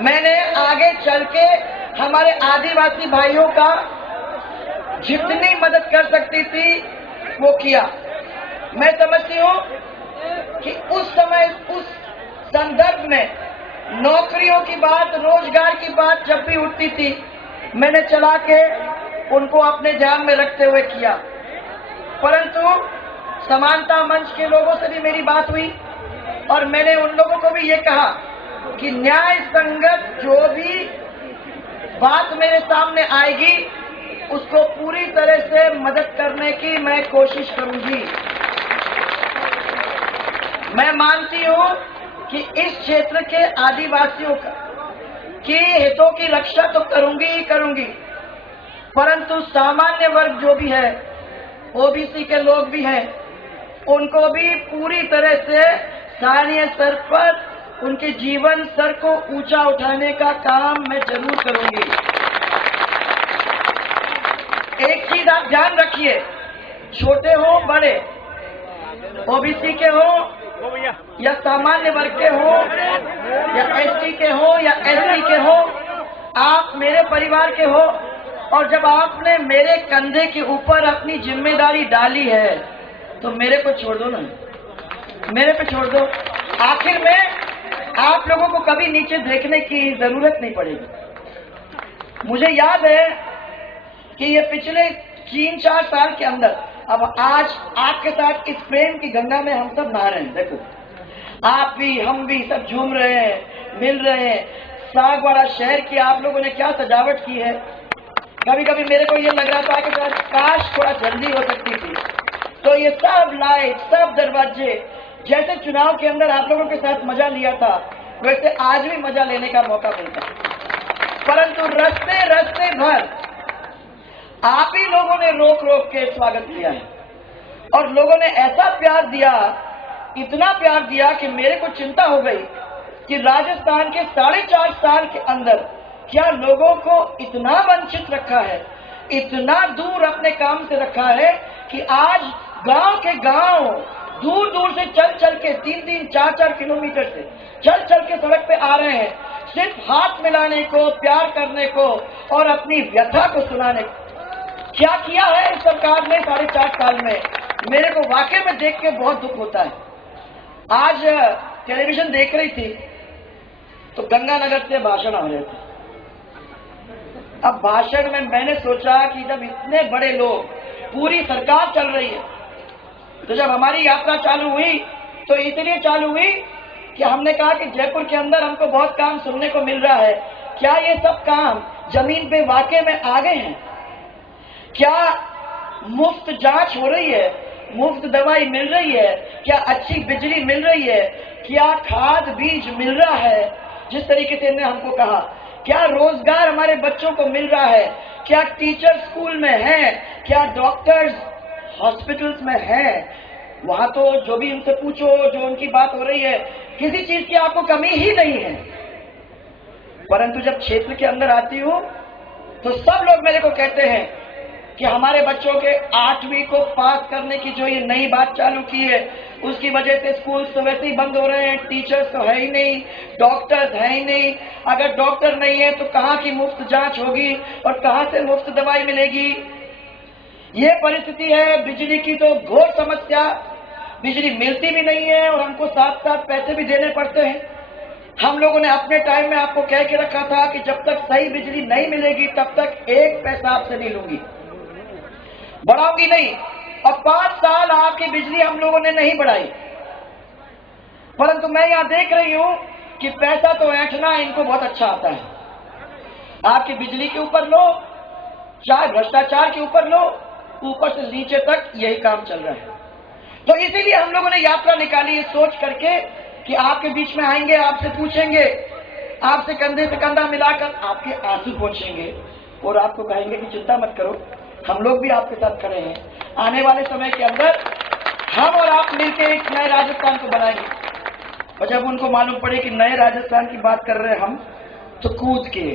मैंने आगे चल के हमारे आदिवासी भाइयों का जितनी मदद कर सकती थी वो किया। मैं समझती हूँ कि उस समय उस संदर्भ में नौकरियों की बात, रोजगार की बात जब भी उठती थी, मैंने चला के उनको अपने ध्यान में रखते हुए किया। परंतु समानता मंच के लोगों से भी मेरी बात हुई और मैंने उन लोगों को भी ये कहा कि न्याय संगत जो भी बात मेरे सामने आएगी उसको पूरी तरह से मदद करने की मैं कोशिश करूंगी। मैं मानती हूं कि इस क्षेत्र के आदिवासियों की हितों की रक्षा तो करूंगी ही करूंगी, परंतु सामान्य वर्ग जो भी है, ओबीसी के लोग भी हैं, उनको भी पूरी तरह से स्थानीय स्तर पर उनके जीवन स्तर को ऊंचा उठाने का काम मैं जरूर करूंगी। एक चीज आप ध्यान रखिए, छोटे हो बड़े, ओबीसी के हो या सामान्य वर्ग के हो या एसटी के हो या एससी के हो, आप मेरे परिवार के हो और जब आपने मेरे कंधे के ऊपर अपनी जिम्मेदारी डाली है तो मेरे को छोड़ दो ना, मेरे पे छोड़ दो। आखिर में आप लोगों को कभी नीचे देखने की जरूरत नहीं पड़ेगी। मुझे याद है कि ये पिछले 3-4 साल के अंदर, अब आज आपके साथ इस प्रेम की गंगा में हम सब नहा रहे हैं। देखो, आप भी हम भी सब झूम रहे हैं, मिल रहे हैं। सागवाड़ा शहर की आप लोगों ने क्या सजावट की है। कभी कभी मेरे को ये लग रहा था कि काश थोड़ा जल्दी हो सकती थी। तो ये सब लाइट, सब दरवाजे, जैसे चुनाव के अंदर आप लोगों के साथ मजा लिया था, वैसे आज भी मजा लेने का मौका मिलता। परंतु रास्ते रास्ते भर आप ही लोगों ने रोक रोक के स्वागत किया है और लोगों ने ऐसा प्यार दिया, इतना प्यार दिया कि मेरे को चिंता हो गई कि राजस्थान के 4.5 साल के अंदर क्या लोगों को इतना वंचित रखा है, इतना दूर अपने काम से रखा है कि आज गांव के गांव दूर दूर से चल चल के 3-3, 4-4 किलोमीटर से चल चल के सड़क पे आ रहे हैं, सिर्फ हाथ मिलाने को, प्यार करने को और अपनी व्यथा को सुनाने को। क्या किया है इस सरकार ने 4.5 साल में, मेरे को वाकई में देख के बहुत दुख होता है। आज टेलीविजन देख रही थी तो गंगानगर से भाषण आ रहे थे। अब भाषण में मैंने सोचा कि जब इतने बड़े लोग, पूरी सरकार चल रही है, तो जब हमारी यात्रा चालू हुई तो इसलिए चालू हुई कि हमने कहा कि जयपुर के अंदर हमको बहुत काम सुनने को मिल रहा है। क्या ये सब काम जमीन पे वाकई में आ गए हैं? क्या मुफ्त जांच हो रही है, मुफ्त दवाई मिल रही है, क्या अच्छी बिजली मिल रही है, क्या खाद बीज मिल रहा है जिस तरीके से इन्होंने हमको कहा, क्या रोजगार हमारे बच्चों को मिल रहा है, क्या टीचर स्कूल में है, क्या डॉक्टर्स हॉस्पिटल्स में है। वहां तो जो भी उनसे पूछो, जो उनकी बात हो रही है, किसी चीज की आपको कमी ही नहीं है। परंतु जब क्षेत्र के अंदर आती हूं तो सब लोग मेरे को कहते हैं कि हमारे बच्चों के 8वीं को पास करने की जो ये नई बात चालू की है, उसकी वजह से स्कूल तो वैसे ही बंद हो रहे हैं, टीचर्स तो है ही नहीं, डॉक्टर्स है ही नहीं। अगर डॉक्टर नहीं है तो कहाँ की मुफ्त जांच होगी और कहाँ से मुफ्त दवाई मिलेगी। ये परिस्थिति है। बिजली की तो घोर समस्या, बिजली मिलती भी नहीं है और हमको साथ साथ पैसे भी देने पड़ते हैं। हम लोगों ने अपने टाइम में आपको कह के रखा था कि जब तक सही बिजली नहीं मिलेगी तब तक 1 पैसा आपसे नहीं लूंगी, बढ़ाऊंगी नहीं। और 5 साल आपकी बिजली हम लोगों ने नहीं बढ़ाई। परंतु मैं यहां देख रही हूं कि पैसा तो ऐंठना इनको बहुत अच्छा आता है। आपकी बिजली के ऊपर लो, चाहे भ्रष्टाचार के ऊपर लो, ऊपर से नीचे तक यही काम चल रहा है। तो इसीलिए हम लोगों ने यात्रा निकाली, ये सोच करके कि आपके बीच में आएंगे, आपसे पूछेंगे, आपसे कंधे से कंधा मिलाकर आपके आंसू पोंछेंगे और आपको कहेंगे कि चिंता मत करो, हम लोग भी आपके साथ खड़े हैं। आने वाले समय के अंदर हम और आप मिलकर एक नए राजस्थान को बनाएंगे। और जब उनको मालूम पड़े कि नए राजस्थान की बात कर रहे हैं हम, तो कूद के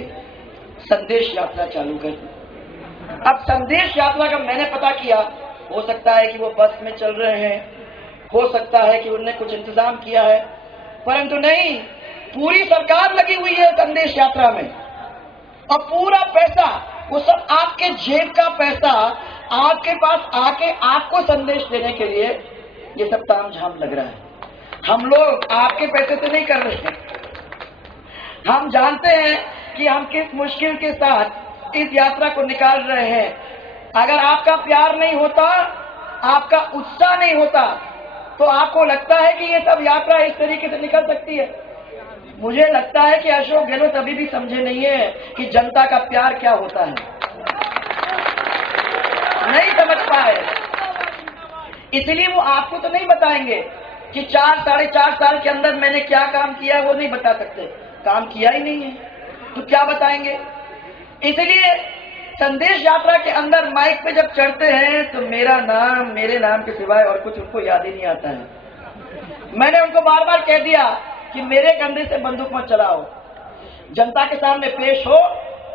संदेश यात्रा चालू कर दी। अब संदेश यात्रा का मैंने पता किया, हो सकता है कि वो बस में चल रहे हैं, हो सकता है कि उन्होंने कुछ इंतजाम किया है, परंतु नहीं, पूरी सरकार लगी हुई है संदेश यात्रा में, और पूरा पैसा वो सब आपके जेब का पैसा आपके पास आके आपको संदेश देने के लिए ये सब तामझाम लग रहा है। हम लोग आपके पैसे से नहीं कर रहे हैं। हम जानते हैं कि हम किस मुश्किल के साथ इस यात्रा को निकाल रहे हैं। अगर आपका प्यार नहीं होता, आपका उत्साह नहीं होता, तो आपको लगता है कि ये सब यात्रा इस तरीके से निकल सकती है। मुझे लगता है कि अशोक गहलोत अभी भी समझे नहीं है कि जनता का प्यार क्या होता है, नहीं समझ पाए। इसलिए वो आपको तो नहीं बताएंगे कि 4-4.5 साल के अंदर मैंने क्या काम किया, वो नहीं बता सकते, काम किया ही नहीं है तो क्या बताएंगे। इसलिए संदेश यात्रा के अंदर माइक पे जब चढ़ते हैं तो मेरे नाम के सिवाय और कुछ उनको याद ही नहीं आता है। मैंने उनको बार बार कह दिया कि मेरे कंधे से बंदूक मत चलाओ, जनता के सामने पेश हो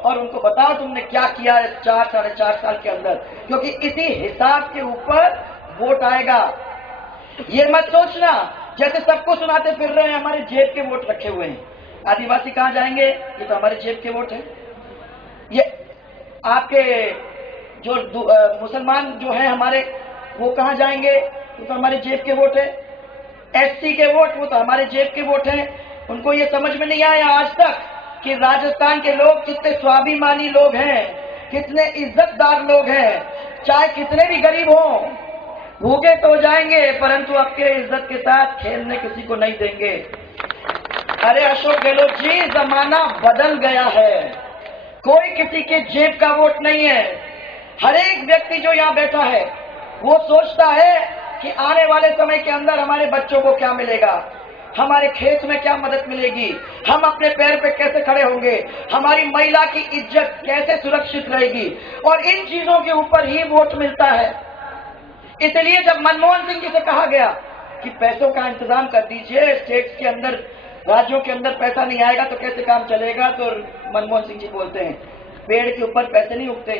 और उनको बताओ तुमने क्या किया 4-4.5 साल के अंदर, क्योंकि इसी हिसाब के ऊपर वोट आएगा। ये मत सोचना जैसे सबको सुनाते फिर रहे हैं हमारे जेब के वोट रखे हुए हैं। आदिवासी कहाँ जाएंगे, ये तो हमारे जेब के वोट हैं। ये आपके जो मुसलमान जो हैं हमारे, वो कहाँ जाएंगे, वो तो हमारे जेब के वोट है। एससी के वोट, वो तो हमारे जेब के वोट हैं। उनको ये समझ में नहीं आया आज तक कि राजस्थान के लोग कितने स्वाभिमानी लोग हैं, कितने इज्जतदार लोग हैं। चाहे कितने भी गरीब हों, भूखे तो हो जाएंगे परंतु आपके इज्जत के साथ खेलने किसी को नहीं देंगे। अरे अशोक गहलोत जी, जमाना बदल गया है, कोई किसी के जेब का वोट नहीं है। हर एक व्यक्ति जो यहाँ बैठा है वो सोचता है कि आने वाले समय के अंदर हमारे बच्चों को क्या मिलेगा, हमारे खेत में क्या मदद मिलेगी, हम अपने पैर पे कैसे खड़े होंगे, हमारी महिला की इज्जत कैसे सुरक्षित रहेगी, और इन चीजों के ऊपर ही वोट मिलता है। इसलिए जब मनमोहन सिंह जी से कहा गया कि पैसों का इंतजाम कर दीजिए, स्टेट्स के अंदर, राज्यों के अंदर पैसा नहीं आएगा तो कैसे काम चलेगा, तो मनमोहन सिंह जी बोलते हैं पेड़ के ऊपर पैसे नहीं उगते।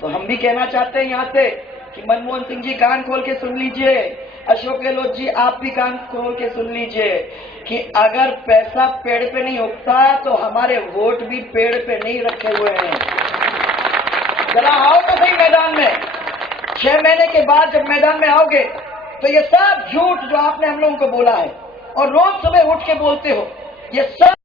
तो हम भी कहना चाहते हैं यहाँ से कि मनमोहन सिंह जी कान खोल के सुन लीजिए, अशोक गहलोत जी आप भी कान खोल के सुन लीजिए कि अगर पैसा पेड़ पे नहीं उगता तो हमारे वोट भी पेड़ पे नहीं रखे हुए हैं। जरा आओ तो सही मैदान में, 6 महीने के बाद जब मैदान में आओगे तो ये सब झूठ जो आपने हम लोगों को बोला है और रोज सुबह उठ के बोलते हो, ये सब